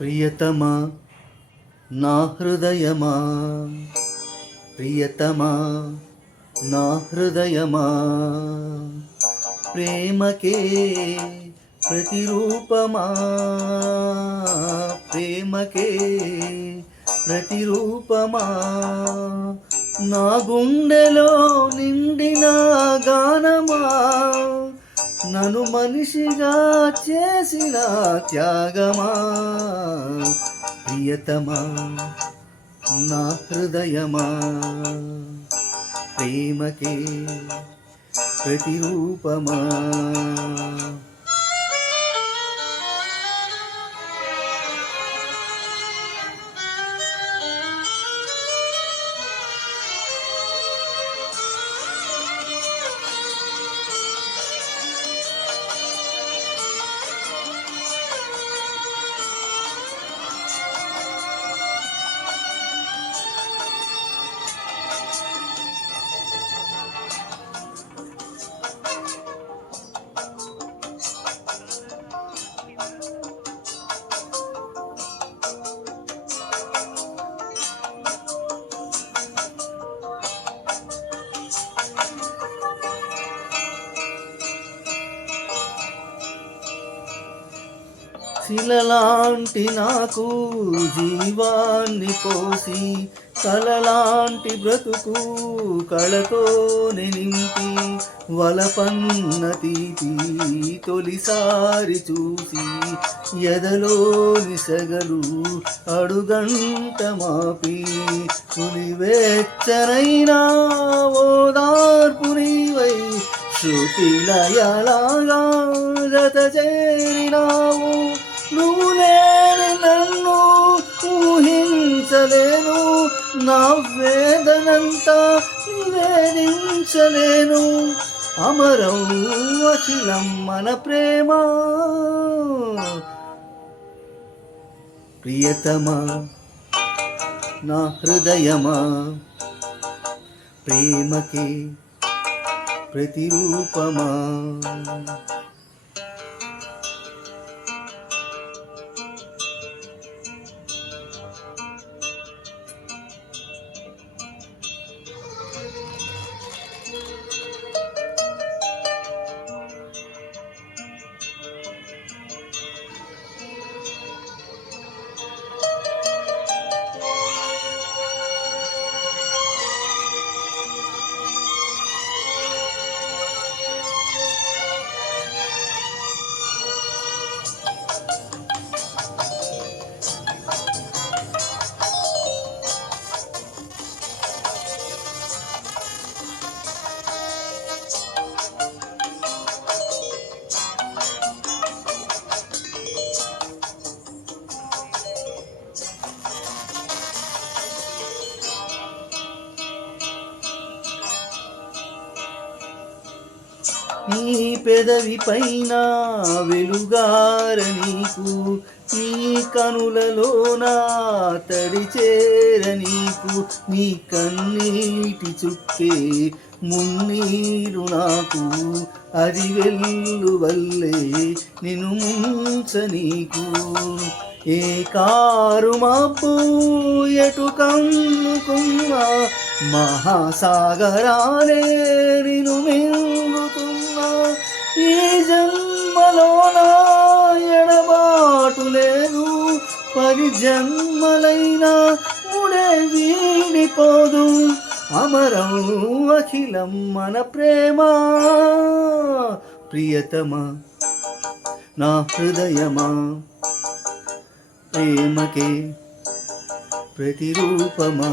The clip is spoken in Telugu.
ప్రియతమా నా హృదయమా? ప్రియతమా నా హృదయమా? ప్రేమకే ప్రతిరూపమా? ప్రేమకే ప్రతిరూపమా? నా గుండెలో నిండిన గానమా? నన్ను మనిషిగా చేసిన త్యాగమా? ప్రియతమా నా హృదయమా? ప్రేమకే ప్రతిరూపమా? శిలలాంటి నాకు జీవాన్ని పోసి కలలాంటి బ్రతుకు కళతో నింపి వలపన్న తీపి తొలిసారి చూసి ఎదలోని సెగలు అడుగంట మాపి పులివేచ్చరైనా ఓదార్పు నీవై శృతిలయలాగా జత చేరినావు నువ్వు లేని నన్ను ఊహించలేను. నా వేదనంతా నివేదించలేను. అమరం అఖిలం మన ప్రేమ. ప్రియతమా నా హృదయమా ప్రేమకి ప్రతిరూపమా. నీ పెదవి పైన వెలుగార నీకు నీ కనులలోన తడి చేర నీకు నీ కన్నీటి చుట్టే మున్నీరు నాకు. అది వెల్లు వల్లే నిన్ను ముంచ నీకు. ఏ కారు మాపు ఎటు కమ్ముకున్న మహాసాగరాలే నిను మింగుతున్నా ఈ జన్మలోనా ఎడబాటు లేదు పది జన్మలైనా ముడే వీడిపోదు. అమరం అఖిలం మన ప్రేమ. ప్రియతమా నా హృదయమా ప్రేమకే ప్రతిరూపమా.